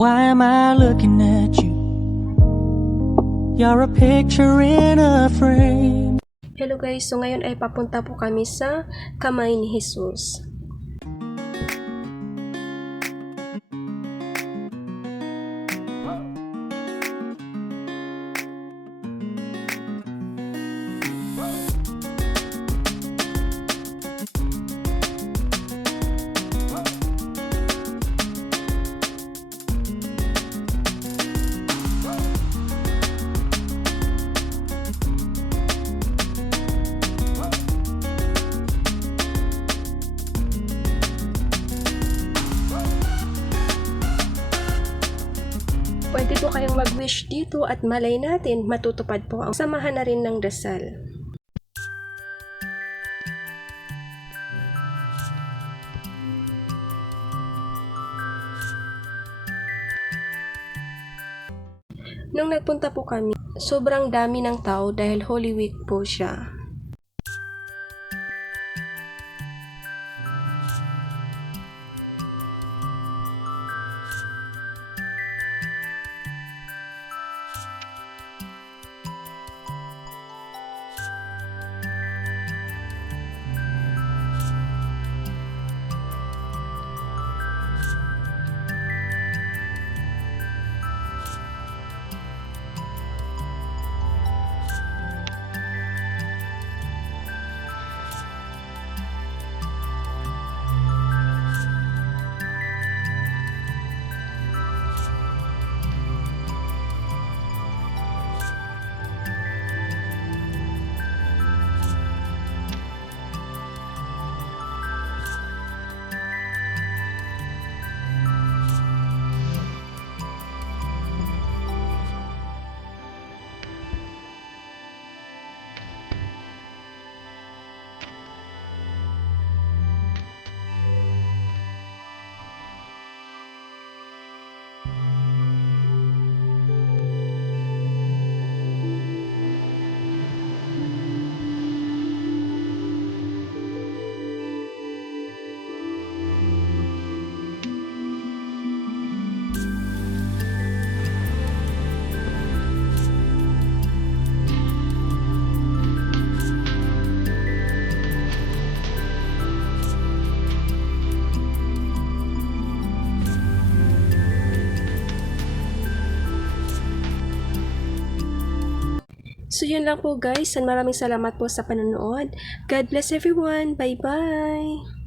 Why am I looking at you? You're a picture in a frame. Hello guys, so ngayon ay papunta po kami sa Kamay ni Jesus. Pwede po kayong mag-wish dito at malay natin matutupad po ang samahan na rin ng dasal. Nung nagpunta po kami, sobrang dami ng tao dahil Holy Week po siya. So yun lang po guys, and maraming salamat po sa panonood. God bless everyone. Bye bye!